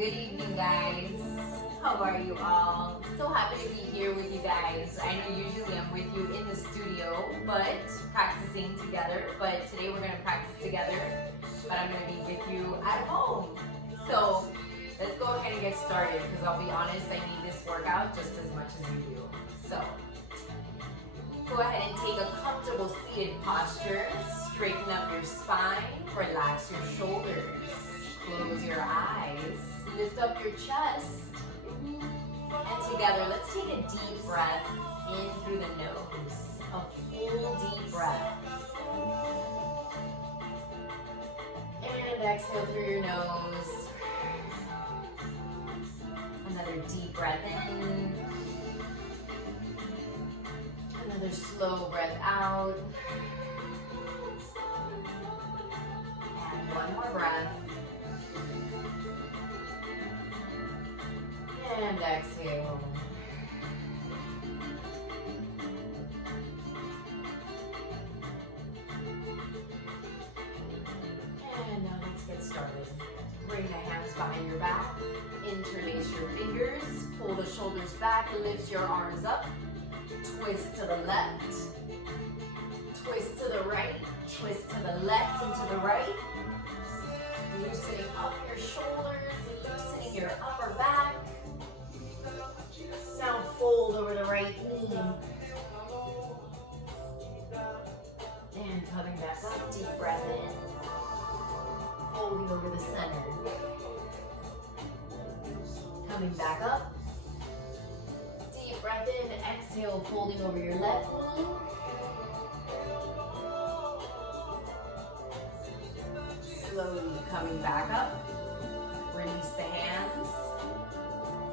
Good evening, guys. How are you all? So happy to be here with you guys. I know usually I'm with you in the studio, but practicing together. But today we're going to practice together, but I'm going to be with you at home. So let's go ahead and get started, because I'll be honest, I need this workout just as much as you do. So go ahead and take a comfortable seated posture. Straighten up your spine. Relax your shoulders. Close your eyes. Lift up your chest. And together, let's take a deep breath in through the nose. A full deep breath. And exhale through your nose. Another deep breath in. Another slow breath out. And one more breath. And exhale. And now let's get started. Bring the hands behind your back. Interlace your fingers. Pull the shoulders back. Lift your arms up. Twist to the left. Twist to the right. Twist to the left and to the right. Loosening up your shoulders. Loosening your upper back. Now fold over the right knee. And coming back up, deep breath in. Folding over the center. Coming back up. Deep breath in, exhale, folding over your left knee. Slowly coming back up. Release the hands.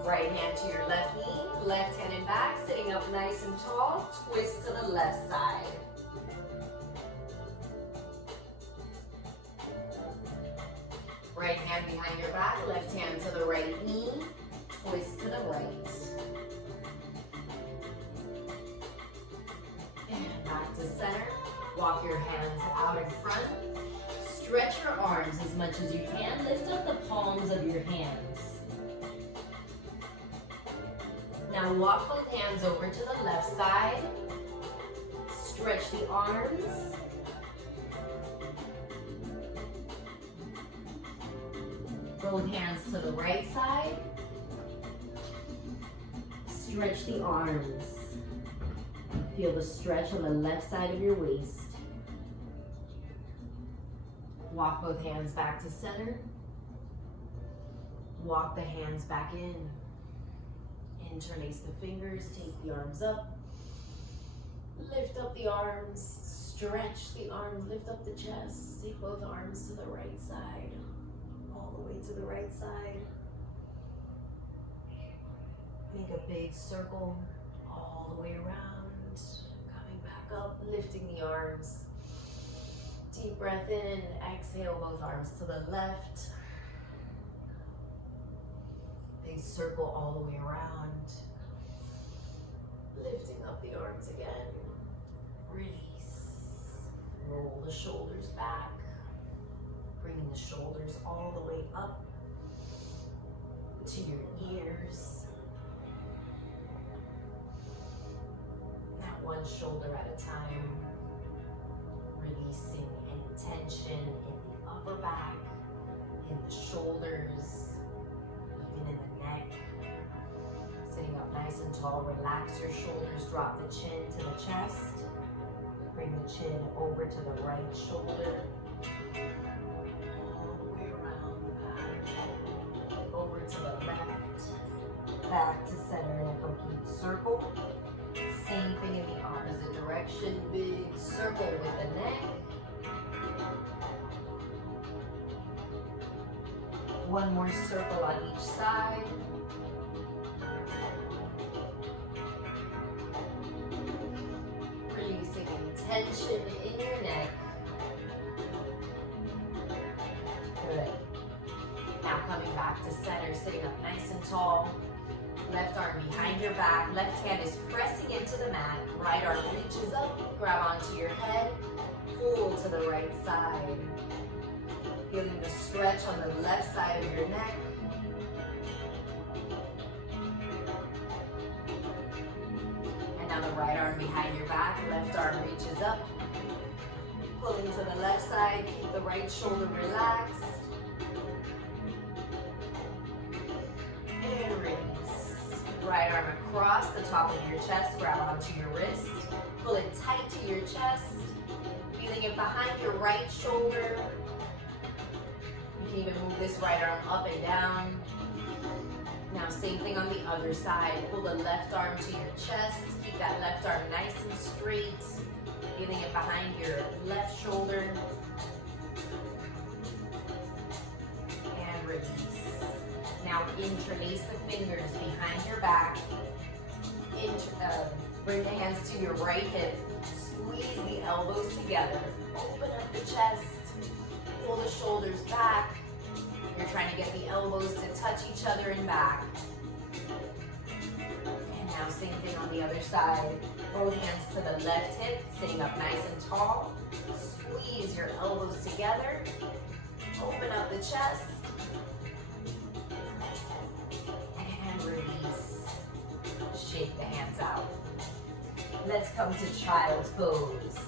Right hand to your left knee, left hand and back, sitting up nice and tall. Twist to the left side. Right hand behind your back, left hand to the right knee, twist to the right. And back to center. Walk your hands out in front. Stretch your arms as much as you can. Lift up the palms of your hands. Now walk both hands over to the left side. Stretch the arms. Both hands to the right side. Stretch the arms. Feel the stretch on the left side of your waist. Walk both hands back to center. Walk the hands back in. Interlace the fingers, take the arms up. Lift up the arms, stretch the arms, lift up the chest. Take both arms to the right side, all the way to the right side. Make a big circle all the way around. Coming back up, lifting the arms. Deep breath in, exhale, both arms to the left. Big circle all the way around. Lifting up the arms again. Release. Roll the shoulders back. Bringing the shoulders all the way up to your ears. Now one shoulder at a time. Releasing any tension in the upper back, in the shoulders, even in the neck. Sitting up nice and tall, relax your shoulders, drop the chin to the chest. Bring the chin over to the right shoulder. All the way around the back. Over to the left. Back to center in a complete circle. Same thing in the opposite direction. Big circle with the neck. One more circle on each side. Releasing any tension in your neck. Good. Now coming back to center, sitting up nice and tall. Left arm behind your back. Left hand is pressing into the mat. Right arm reaches up. Grab onto your head. Pull to the right side. Feeling the stretch on the left side of your neck. Now the right arm behind your back, left arm reaches up. Pulling to the left side, keep the right shoulder relaxed. And release. Right arm across the top of your chest, grab onto your wrist. Pull it tight to your chest. Feeling it behind your right shoulder. You can even move this right arm up and down. Now same thing on the other side. Pull the left arm to your chest. Keep that left arm nice and straight. Feeling it behind your left shoulder. And release. Now interlace the fingers behind your back. Bring the hands to your right hip. Squeeze the elbows together. Open up the chest. Pull the shoulders back. You're trying to get the elbows to touch each other and back. And now same thing on the other side. Both hands to the left hip, sitting up nice and tall. Squeeze your elbows together. Open up the chest. And release. Shake the hands out. Let's come to child's pose.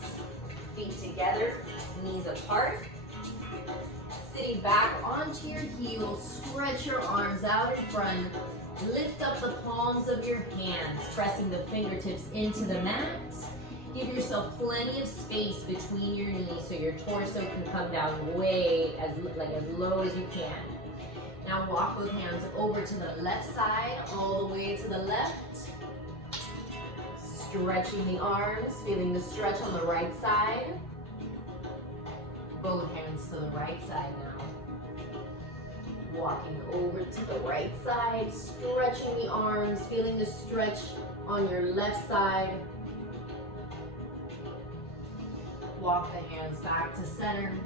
Feet together, knees apart. Sitting back onto your heels, stretch your arms out in front. Lift up the palms of your hands, pressing the fingertips into the mat. Give yourself plenty of space between your knees so your torso can come down way as low as you can. Now walk both hands over to the left side, all the way to the left. Stretching the arms, feeling the stretch on the right side. Both hands to the right side now. Walking over to the right side, stretching the arms, feeling the stretch on your left side. Walk the hands back to center.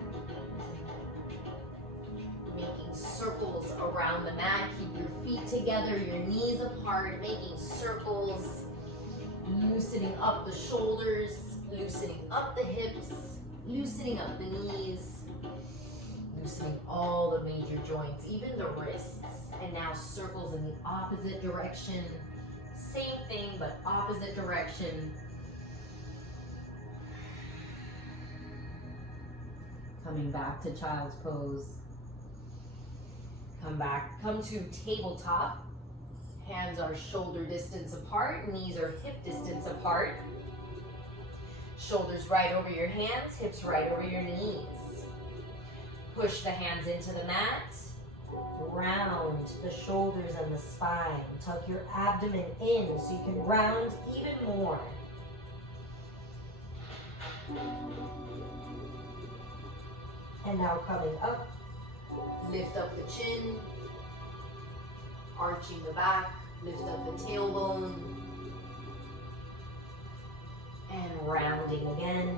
Making circles around the mat. Keep your feet together, your knees apart, making circles. Loosening up the shoulders, loosening up the hips, loosening up the knees. Loosening all the major joints, even the wrists. And now circles in the opposite direction. Same thing, but opposite direction. Coming back to child's pose. Come back, come to tabletop. Hands are shoulder distance apart, knees are hip distance apart. Shoulders right over your hands, hips right over your knees. Push the hands into the mat. Round the shoulders and the spine. Tuck your abdomen in so you can round even more. And now coming up, lift up the chin, arching the back, lift up the tailbone, and rounding again.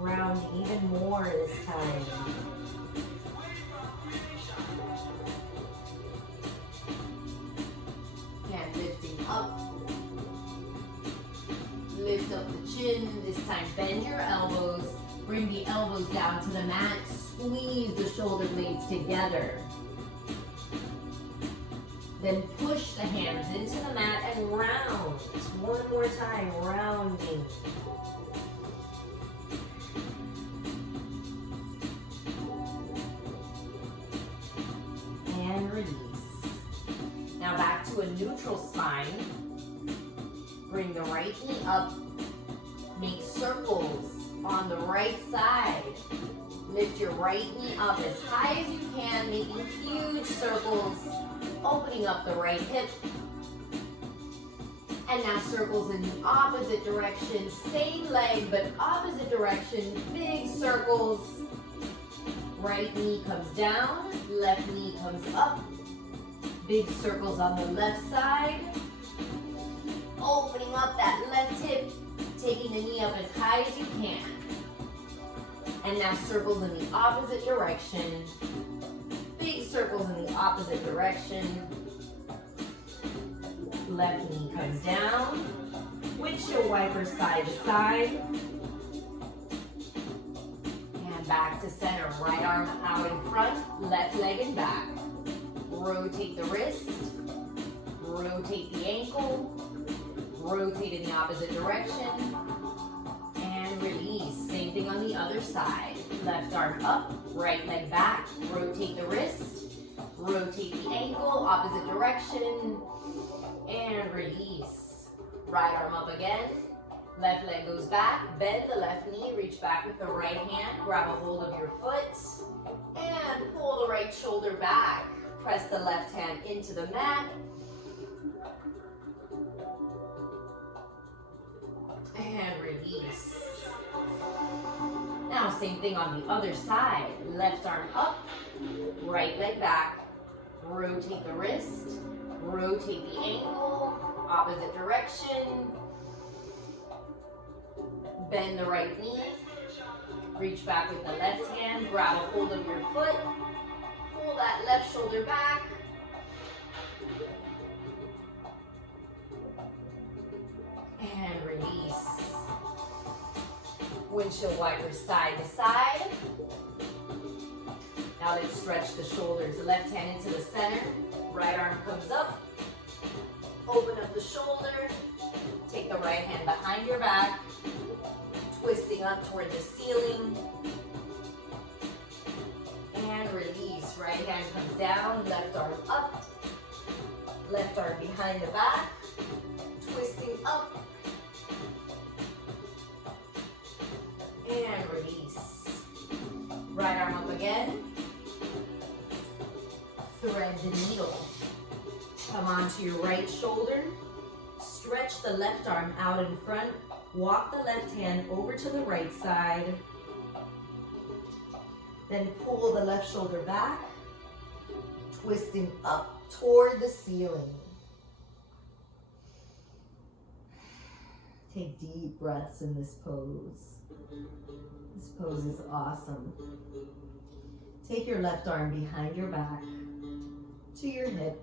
Round even more this time. And lifting up. Lift up the chin. This time bend your elbows. Bring the elbows down to the mat. Squeeze the shoulder blades together. Then push the hands into the mat and round. One more time, rounding. And release. Now back to a neutral spine. Bring the right knee up. Make circles on the right side. Lift your right knee up as high as you can, making huge circles, opening up the right hip. And now circles in the opposite direction, same leg but opposite direction, big circles. Right knee comes down, left knee comes up. Big circles on the left side. Opening up that left hip, taking the knee up as high as you can. And now circles in the opposite direction. Big circles in the opposite direction. Left knee comes down. Windshield wiper side to side. And back to center. Right arm out in front, left leg and back. Rotate the wrist. Rotate the ankle. Rotate in the opposite direction. And release. Same thing on the other side. Left arm up, right leg back. Rotate the wrist. Rotate the ankle, opposite direction. And release. Right arm up again. Left leg goes back. Bend the left knee. Reach back with the right hand. Grab a hold of your foot. And pull the right shoulder back. Press the left hand into the mat. And release. Now, same thing on the other side. Left arm up, right leg back. Rotate the wrist, rotate the ankle, opposite direction. Bend the right knee. Reach back with the left hand. Grab a hold of your foot. Pull that left shoulder back. And release. Windshield wiper side to side. Now let's stretch the shoulders. Left hand into the center. Right arm comes up. Open up the shoulder. Take the right hand behind your back. Twisting up toward the ceiling. And release. Right hand comes down. Left arm up. Left arm behind the back. Twisting up. And release. Right arm up again. Thread the needle. Come onto your right shoulder. Stretch the left arm out in front. Walk the left hand over to the right side. Then pull the left shoulder back. Twisting up toward the ceiling. Take deep breaths in this pose. This pose is awesome. Take your left arm behind your back to your hip.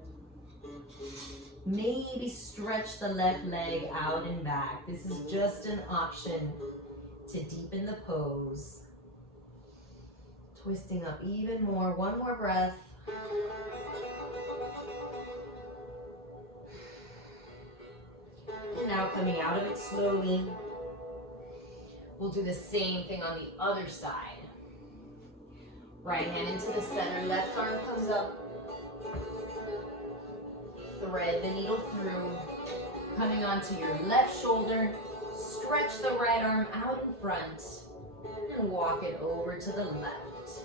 Maybe stretch the left leg out and back. This is just an option to deepen the pose. Twisting up even more. One more breath. And now coming out of it slowly. We'll do the same thing on the other side. Right hand into the center, left arm comes up. Thread the needle through. Coming onto your left shoulder, stretch the right arm out in front and walk it over to the left.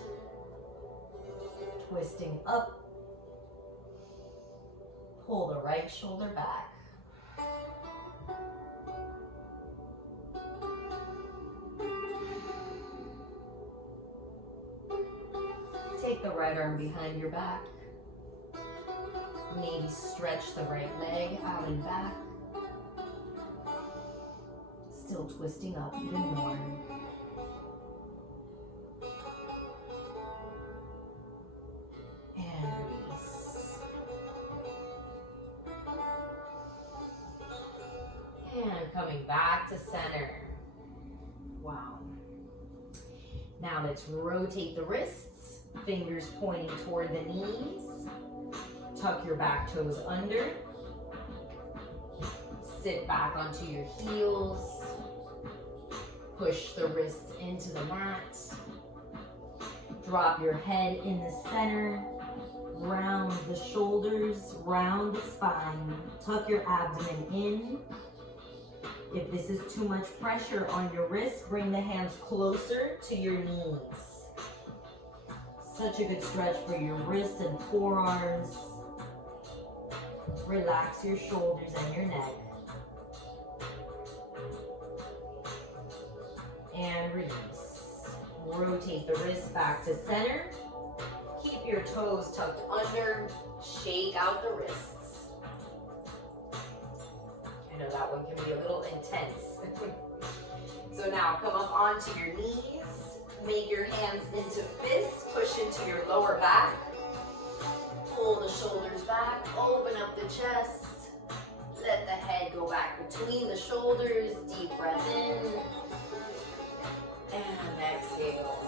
Twisting up. Pull the right shoulder back. Take the right arm behind your back. Maybe stretch the right leg out and back. Still twisting up even more. And release. And coming back to center. Wow. Now let's rotate the wrists. Fingers pointing toward the knees. Tuck your back toes under. Sit back onto your heels. Push the wrists into the mat. Drop your head in the center. Round the shoulders, round the spine. Tuck your abdomen in. If this is too much pressure on your wrists, bring the hands closer to your knees. Such a good stretch for your wrists and forearms. Relax your shoulders and your neck. And release. Rotate the wrists back to center. Keep your toes tucked under. Shake out the wrists. I know that one can be a little intense. So now come up onto your knees. Make your hands into fists. Push into your lower back. Pull the shoulders back. Open up the chest. Let the head go back between the shoulders. Deep breath in. And exhale.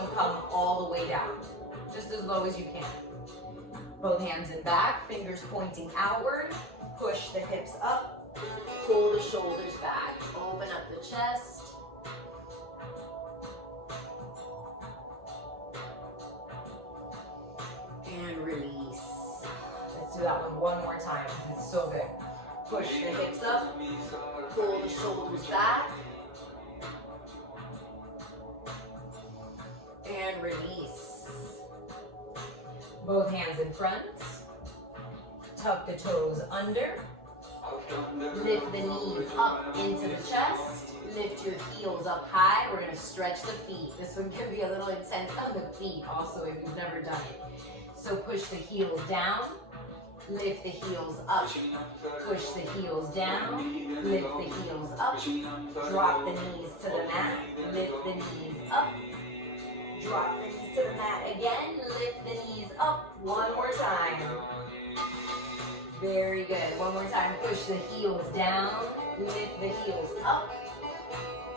don't come all the way down. Just as low as you can. Both hands in back, fingers pointing outward. Push the hips up. Pull the shoulders back. Open up the chest. And release. Let's do that one more time. It's so good. Push the hips up. Pull the shoulders back. And release. Both hands in front. Tuck the toes under. Lift the knees up into the chest. Lift your heels up high. We're going to stretch the feet. This one can be a little intense on the feet also if you've never done it. So push the heels down. Lift the heels up. Push the heels down. Lift the heels up. Drop the knees to the mat. Lift the knees up. Drop the knees to the mat again. Lift the knees up. One more time. Very good. One more time. Push the heels down. Lift the heels up.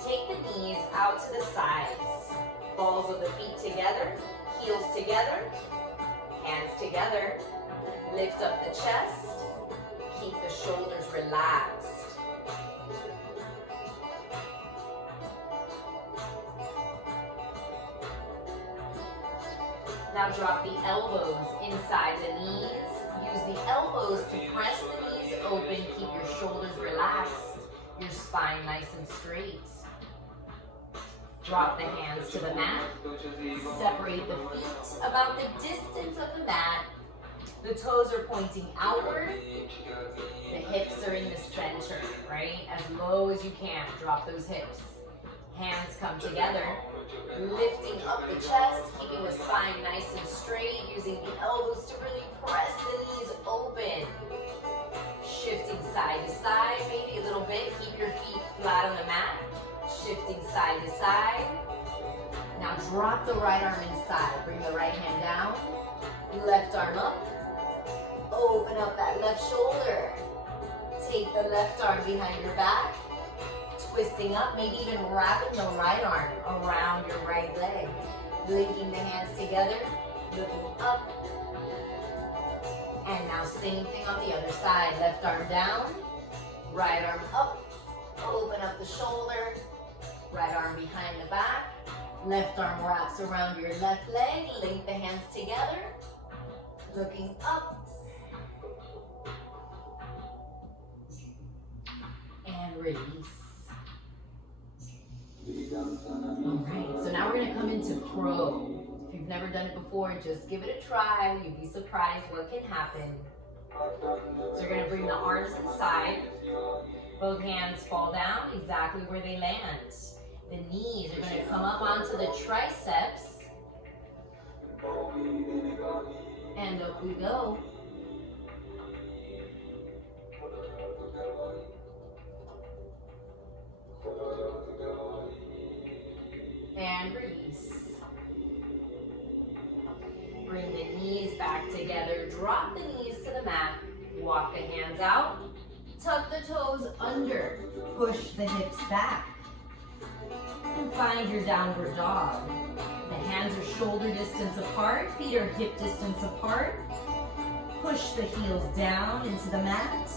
Take the knees out to the sides. Balls of the feet together. Heels together. Hands together. Lift up the chest. Keep the shoulders relaxed. Now drop the elbows inside the knees. Use the elbows to press the knees open. Keep your shoulders relaxed. Your spine nice and straight. Drop the hands to the mat. Separate the feet about the distance of the mat. The toes are pointing outward. The hips are in the center, right? As low as you can. Drop those hips. Hands come together. Lifting up the chest, keeping the spine nice and straight, using the elbows to really press the knees open. Shifting side to side, maybe a little bit. Keep your feet flat on the mat. Shifting side to side. Now drop the right arm inside. Bring the right hand down. Left arm up. Open up that left shoulder. Take the left arm behind your back. Twisting up, maybe even wrapping the right arm around your right leg. Linking the hands together, looking up. And now same thing on the other side. Left arm down, right arm up. Open up the shoulder, right arm behind the back. Left arm wraps around your left leg. Link the hands together, looking up. And release. Alright, so now we're going to come into crow. If you've never done it before, just give it a try. You'd be surprised what can happen. So you're going to bring the arms inside. Both hands fall down exactly where they land. The knees are going to come up onto the triceps. And up we go. And release. Bring the knees back together. Drop the knees to the mat. Walk the hands out. Tuck the toes under. Push the hips back. And find your downward dog. The hands are shoulder distance apart. Feet are hip distance apart. Push the heels down into the mat.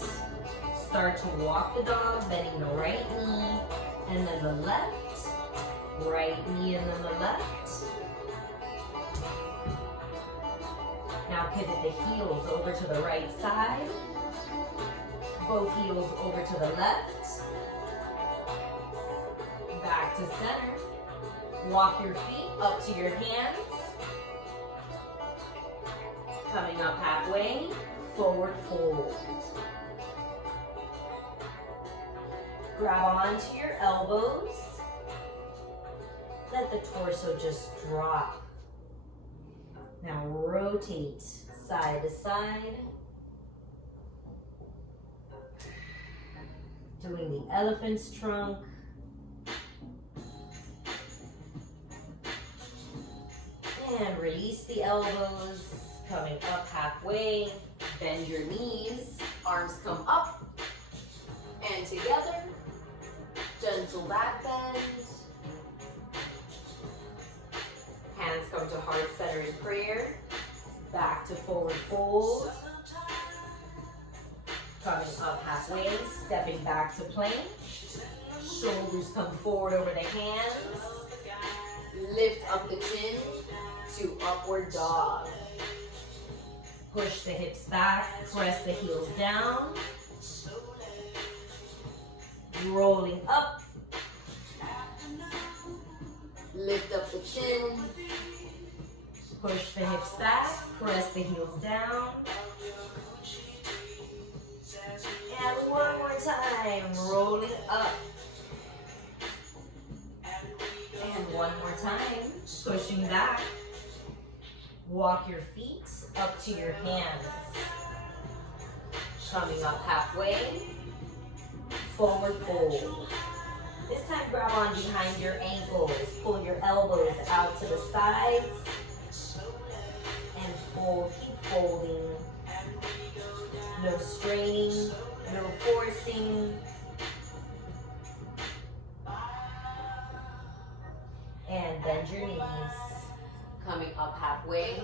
Start to walk the dog, bending the right knee and then the left. Right knee and then the left. Now pivot the heels over to the right side. Both heels over to the left. Back to center. Walk your feet up to your hands. Coming up halfway, forward fold. Grab onto your elbows. Let the torso just drop. Now rotate side to side. Doing the elephant's trunk. And release the elbows. Coming up halfway. Bend your knees. Arms come up and together. Gentle back bend. center in prayer. Back to forward fold. Coming up halfway, stepping back to plank. Shoulders come forward over the hands. Lift up the chin to upward dog. Push the hips back, press the heels down. Rolling up. Lift up the chin. Push the hips back, press the heels down. And one more time, rolling up. And one more time, pushing back. Walk your feet up to your hands. Coming up halfway, forward fold. This time grab on behind your ankles, pull your elbows out to the sides, and fold, keep folding. No straining, no forcing. And bend your knees. Coming up halfway,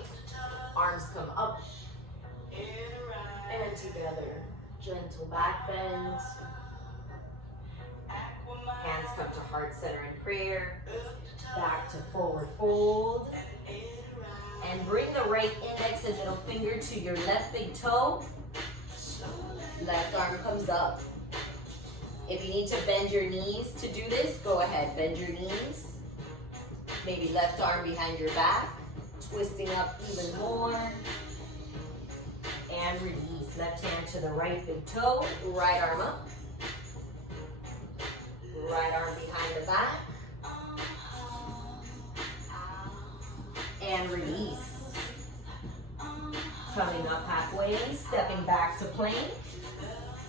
arms come up and together. Gentle back bend. Hands come to heart center in prayer. Back to forward fold. And bring the right index and middle finger to your left big toe. Left arm comes up. If you need to bend your knees to do this, go ahead, bend your knees. Maybe left arm behind your back, twisting up even more. And release. Left hand to the right big toe, right arm up. Right arm behind the back. And release. Coming up halfway, stepping back to plank.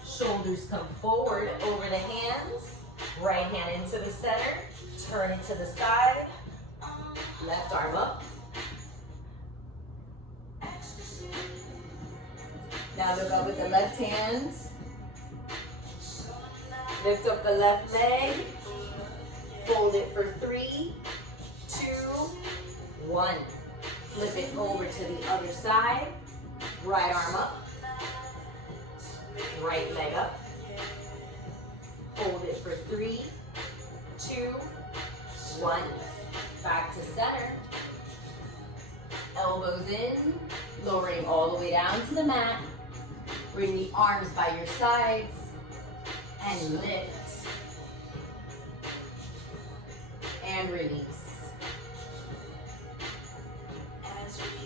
Shoulders come forward over the hands. Right hand into the center. Turn it to the side. Left arm up. Now look up with the left hand. Lift up the left leg. Hold it for 3, 2, 1. Flip it over to the other side. Right arm up. Right leg up. Hold it for 3, 2, 1. Back to center. Elbows in. Lowering all the way down to the mat. Bring the arms by your sides. And lift. And release.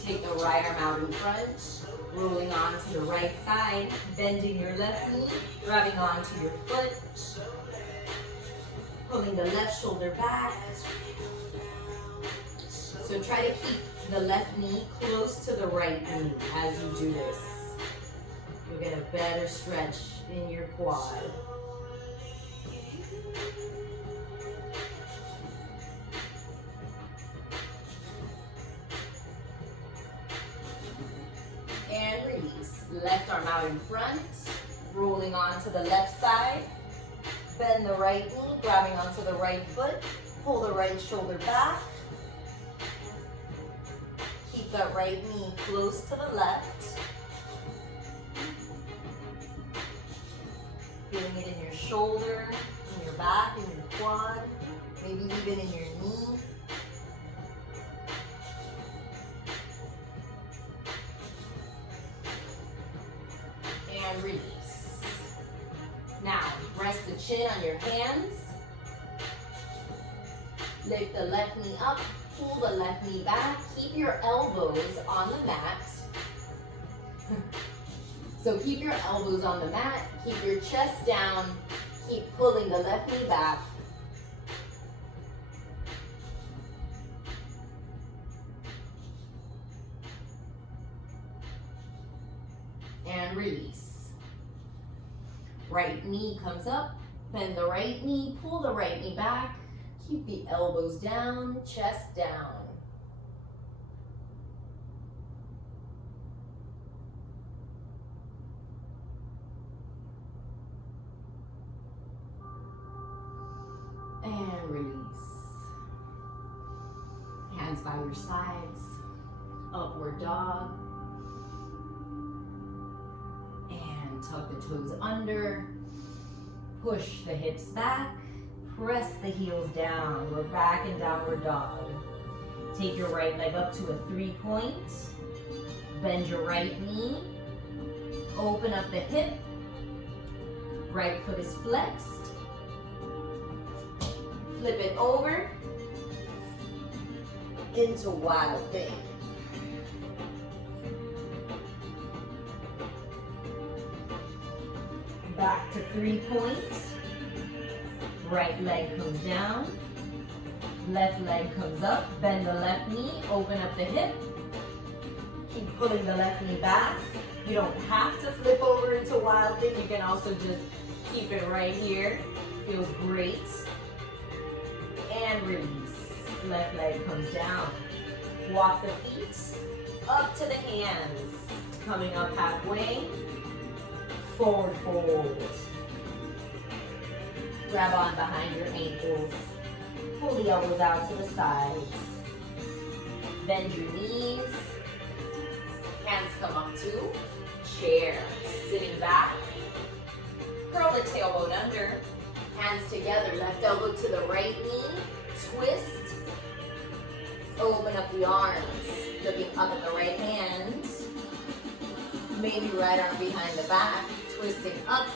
Take the right arm out in front. Rolling on to the right side. Bending your left knee. Grabbing onto your foot. Pulling the left shoulder back. So try to keep the left knee close to the right knee as you do this. You'll get a better stretch in your quad. And release. Left arm out in front. Rolling on to the left side. Bend the right knee, grabbing onto the right foot. Pull the right shoulder back. Keep that right knee close to the left. Feeling it in your shoulder, in your back, in your quad, maybe even in your knee. And release. Now, rest the chin on your hands. Lift the left knee up. Pull the left knee back. Keep your elbows on the mat. So keep your elbows on the mat. Keep your chest down. Keep pulling the left knee back. And release. Right knee comes up. Bend the right knee. Pull the right knee back. Keep the elbows down, chest down. And release. Hands by your sides. Upward dog. And tuck the toes under. Push the hips back. Press the heels down. We're back in downward dog. Take your right leg up to a 3-point. Bend your right knee. Open up the hip. Right foot is flexed. Flip it over into wild thing. Back to 3 points. Right leg comes down. Left leg comes up. Bend the left knee. Open up the hip. Keep pulling the left knee back. You don't have to flip over into wild thing. You can also just keep it right here. Feels great. And release. Left leg comes down. Walk the feet up to the hands. Coming up halfway. Forward fold. Grab on behind your ankles. Pull the elbows out to the sides. Bend your knees. Hands come up to chair. Sitting back. Curl the tailbone under. Hands together. Left elbow to the right knee. Twist. Open up the arms. Looking up at the right hand. Maybe right arm behind the back. Twisting up.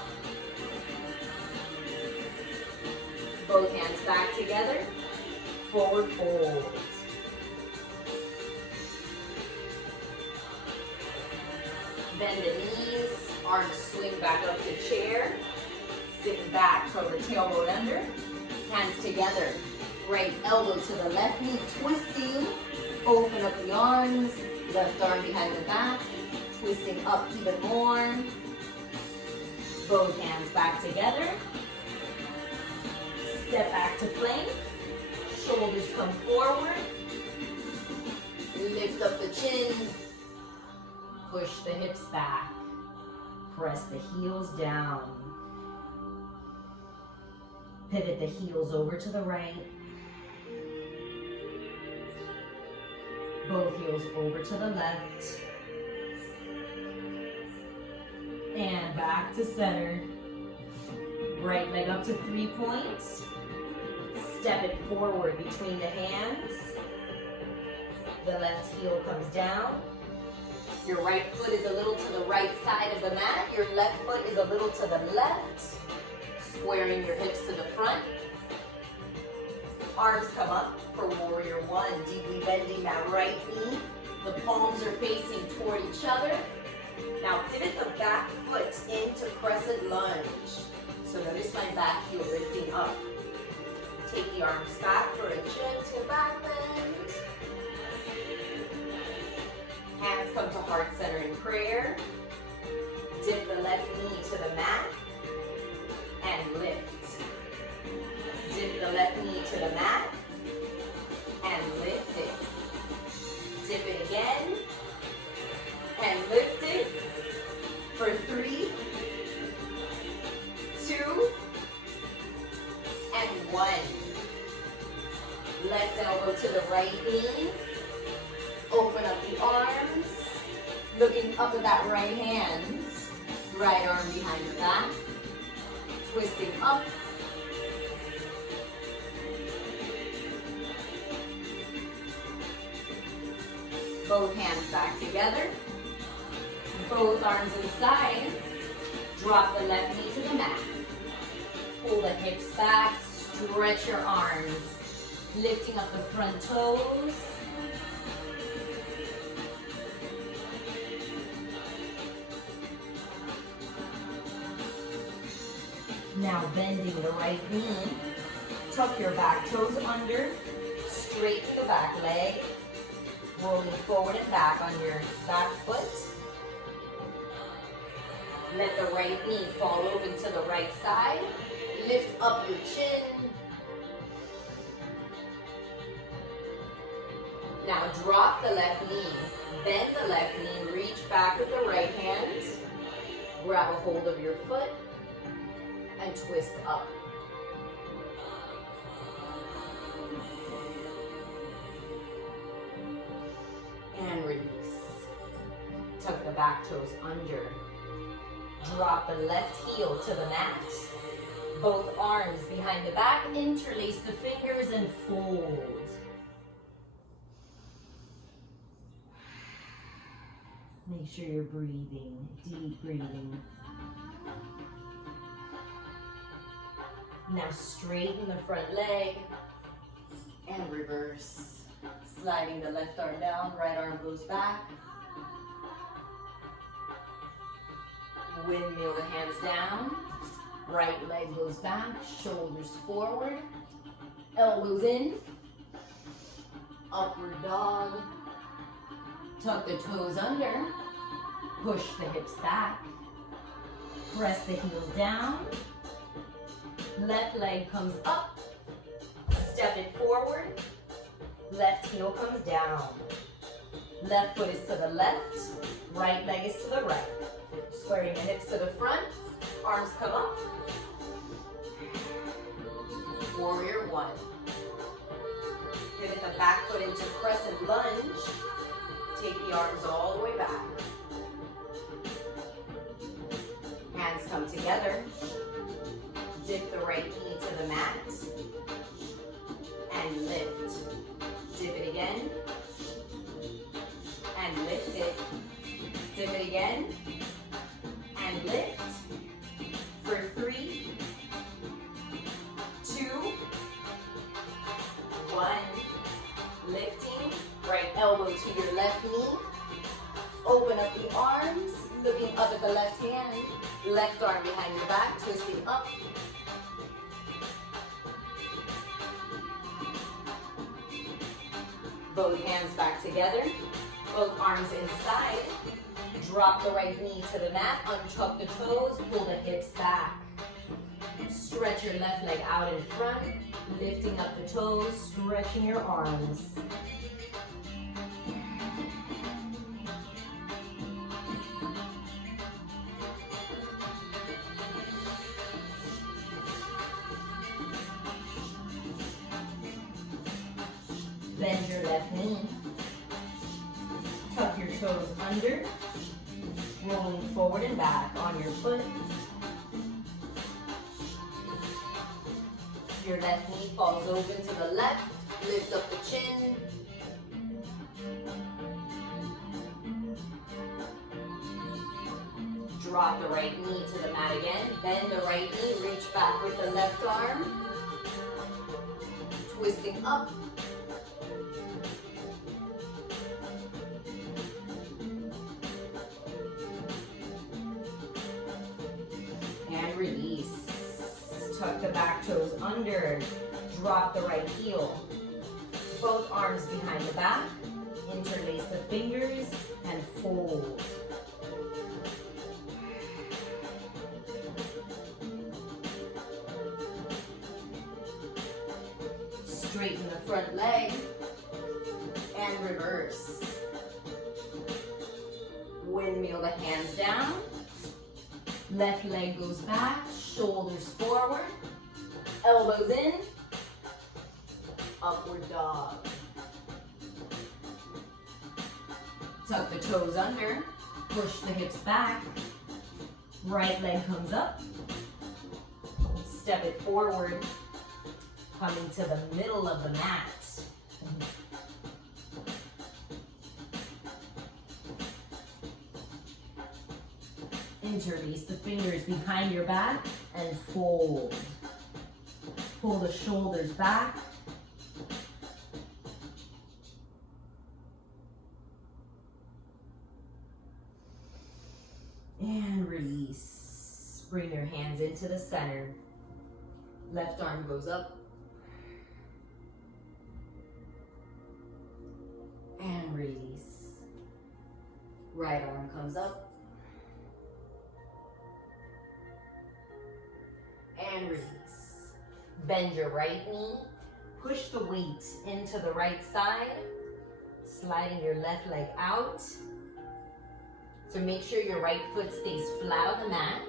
Both hands back together. Forward fold. Bend the knees. Arms swing back up to chair. Sitting back, curl the tailbone under. Hands together. Right elbow to the left knee. Twisting. Open up the arms. Left arm behind the back. Twisting up even more. Both hands back together. Step back to plank. Shoulders come forward. Lift up the chin. Push the hips back. Press the heels down. Pivot the heels over to the right. Both heels over to the left. And back to center. Right leg up to 3 points. Step it forward between the hands. The left heel comes down. Your right foot is a little to the right side of the mat. Your left foot is a little to the left. Squaring your hips to the front. Arms come up for warrior one. Deeply bending that right knee. The palms are facing toward each other. Now pivot the back foot into crescent lunge. So notice my back heel lifting up. Take the arms back for a gentle back bend. Hands come to heart center in prayer. Dip the left knee to the mat and lift. Dip the left knee to the mat and lift it. Dip it again and lift it for 3, 2, and 1. Left elbow to the right knee. Open up the arms. Looking up at that right hand. Right arm behind the back. Twisting up. Both hands back together. Both arms inside. Drop the left knee to the mat. Pull the hips back. Stretch your arms. Lifting up the front toes. Now bending the right knee. Tuck your back toes under. Straighten the back leg. Rolling forward and back on your back foot. Let the right knee fall open to the right side. Lift up your chin. Now drop the left knee. Bend the left knee. Reach back with the right hand. Grab a hold of your foot and twist up. And release. the back toes under. Drop the left heel to the mat. Both arms behind the back, interlace the fingers and fold. Make sure you're breathing, deep breathing. Now straighten the front leg and reverse. Sliding the left arm down, right arm goes back. Windmill the hands down. Right leg goes back, shoulders forward, elbows in. Upward dog. Tuck the toes under. Push the hips back. Press the heels down. Left leg comes up. Step it forward. Left heel comes down. Left foot is to the left. Right leg is to the right. Squaring the hips to the front. Arms come up. Warrior one. Pivot the back foot into crescent lunge. Take the arms all the way back. Hands come together. Dip the right knee to the mat. And lift. Dip it again. And lift it. Dip it again. And lift. For 3, 2, 1. Lifting. Right elbow to your left knee. Open up the arms. Looking up at the left hand. Left arm behind your back. Twisting up. Both hands back together. Both arms inside. Drop the right knee to the mat. Untuck the toes. Pull the hips back. Stretch your left leg out in front. Lifting up the toes. Stretching your arms. Bend your left knee. Tuck your toes under. Rolling forward and back on your foot. Your left knee falls open to the left. Lift up the chin. Drop the right knee to the mat again. Bend the right knee. Reach back with the left arm. Twisting up. And release. Tuck the back toes under. Drop the right heel. Both arms behind the back. Interlace the fingers and fold. Straighten the front leg and reverse. Windmill the hands down. Left leg goes back, shoulders forward, elbows in, upward dog. Tuck the toes under, push the hips back, right leg comes up, step it forward, coming to the middle of the mat. Interlace the fingers behind your back and fold. Pull the shoulders back. And release. Bring your hands into the center. Left arm goes up. And release. Right arm comes up. And release. Bend your right knee. Push the weight into the right side. Sliding your left leg out. So make sure your right foot stays flat on the mat.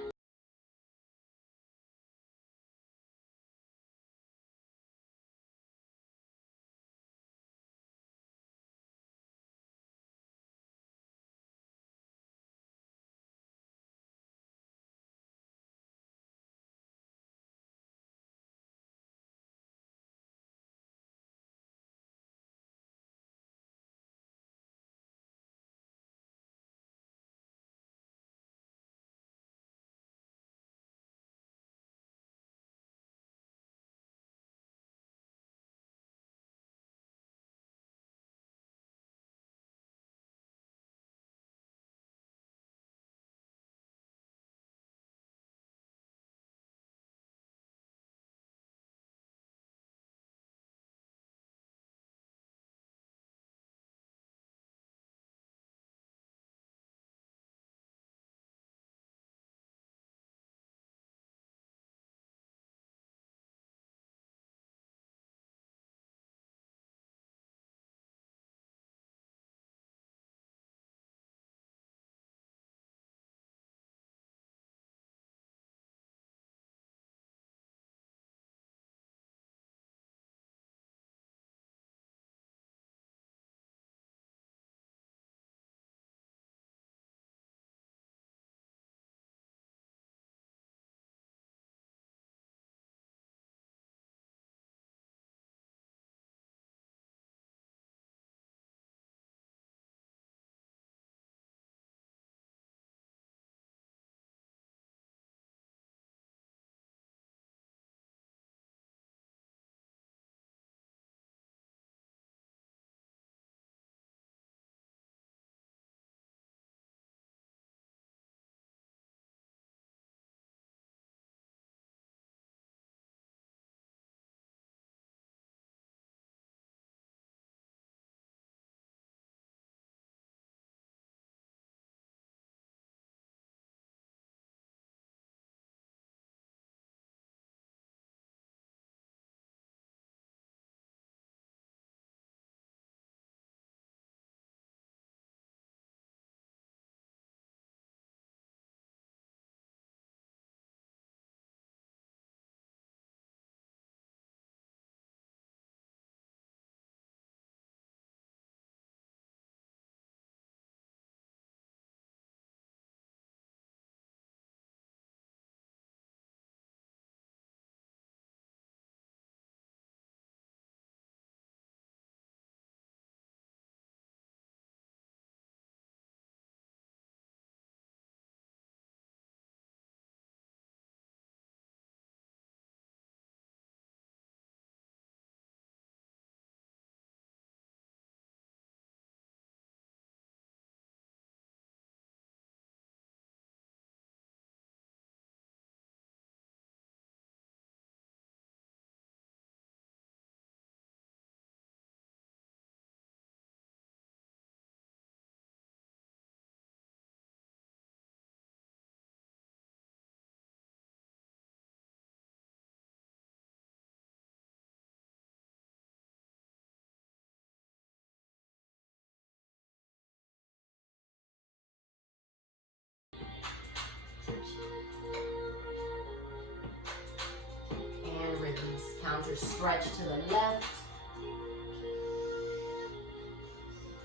Counter stretch to the left.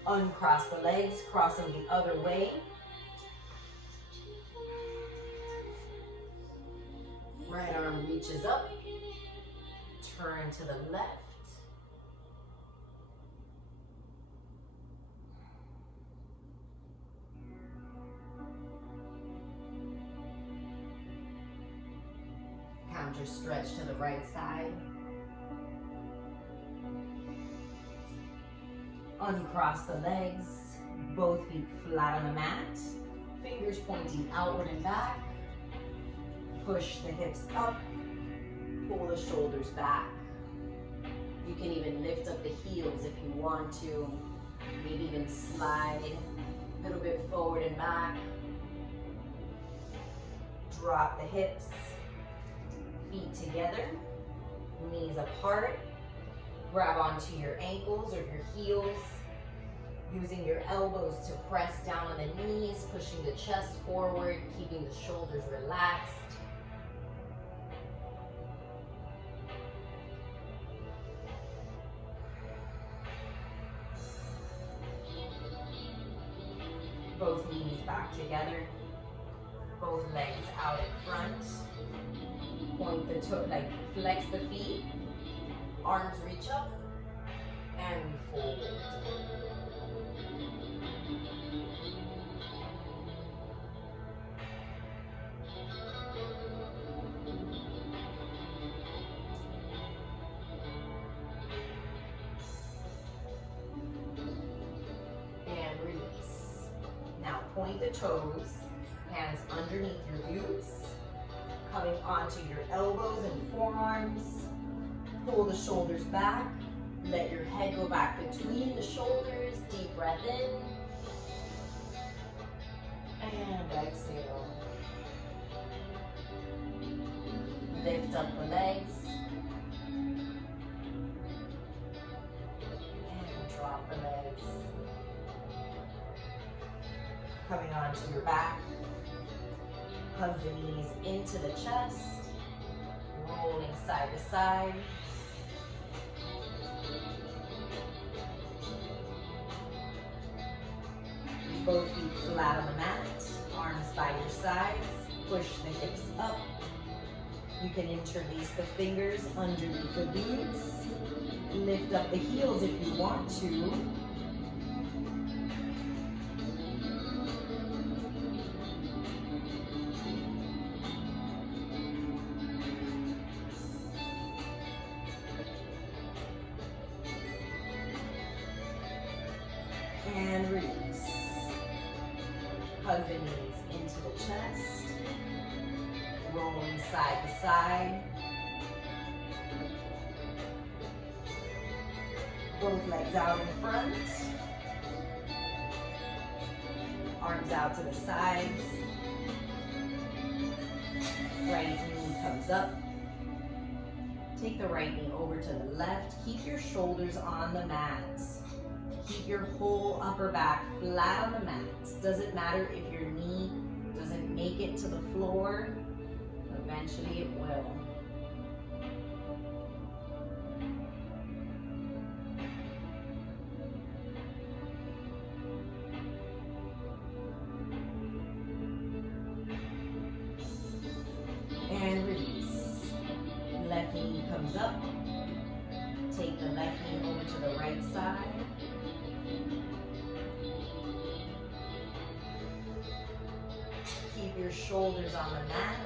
Uncross the legs, cross them the other way. Right arm reaches up. Turn to the left. Counter stretch to the right side. Uncross the legs, both feet flat on the mat, fingers pointing outward and back. Push the hips up, pull the shoulders back. You can even lift up the heels if you want to, maybe even slide a little bit forward and back. Drop the hips, feet together, knees apart. Grab onto your ankles or your heels, using your elbows to press down on the knees, pushing the chest forward, keeping the shoulders relaxed. Both knees back together, both legs out in front. Point the toe, like flex the feet. Arms reach up and we fold. And release. Now point the toes, hands underneath your glutes, coming onto your elbows and forearms. Pull the shoulders back. Let your head go back between the shoulders. Deep breath in. And exhale. Lift up the legs. And drop the legs. Coming onto your back. Hug the knees into the chest. Rolling side to side. Both feet flat on the mat, arms by your sides, push the hips up. You can interlace the fingers underneath the glutes. Lift up the heels if you want to. And release. Hug the knees into the chest, rolling side to side. Both legs out in front, arms out to the sides. Right knee comes up. Take the right knee over to the left. Keep your shoulders on the mat. Keep your whole upper back flat on the mat. Doesn't matter if your knee doesn't make it to the floor. Eventually it will. And release. Left knee comes up. Take the left knee over to the right side. Keep your shoulders on the mat.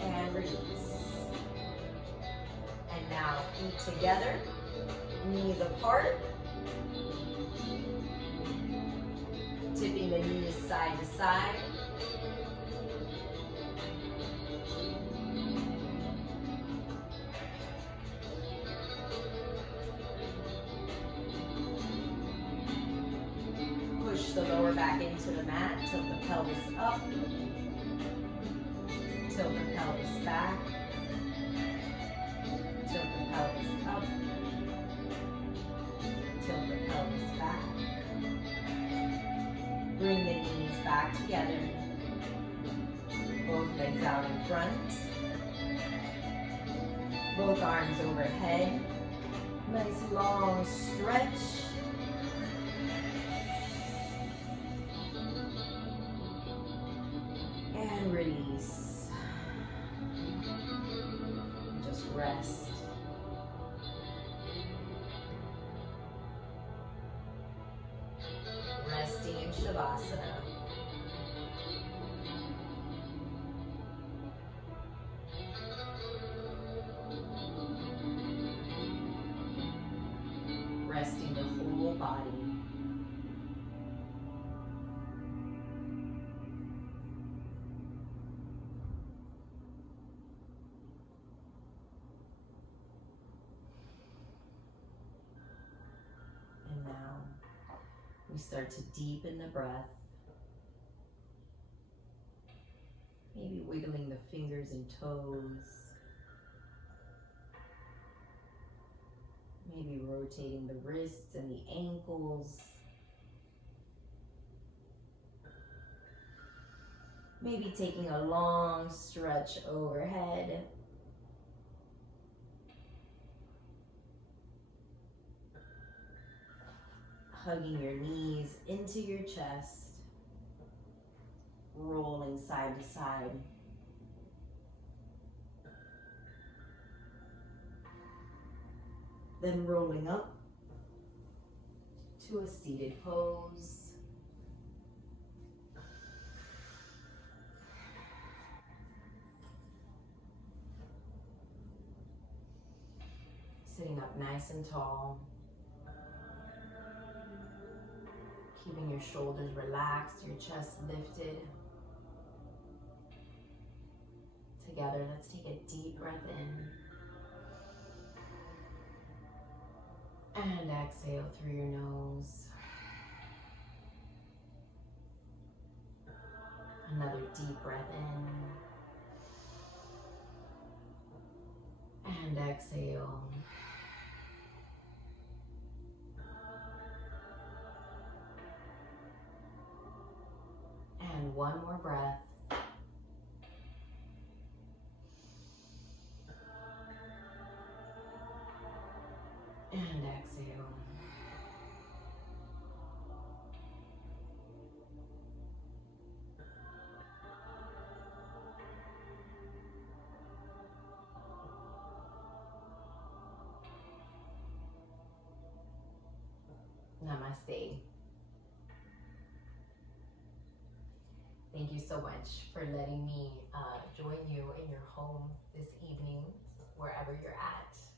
And release. And now feet together, knees apart. Tipping the knees side to side. Push the lower back into the mat, tilt the pelvis up, tilt the pelvis back, tilt the pelvis up, tilt the pelvis back, bring the knees back together, both legs out in front, both arms overhead, nice long stretch. And release. Just rest. Resting in Shavasana. Resting the whole body. And now we start to deepen the breath. Maybe wiggling the fingers and toes. Maybe rotating the wrists and the ankles. Maybe taking a long stretch overhead. Hugging your knees into your chest. Rolling side to side. Then rolling up to a seated pose. Sitting up nice and tall. Keeping your shoulders relaxed, your chest lifted. Together, let's take a deep breath in. And exhale through your nose. Another deep breath in. And exhale. And one more breath. And exhale. Namaste. Thank you so much for letting me join you in your home this evening, wherever you're at.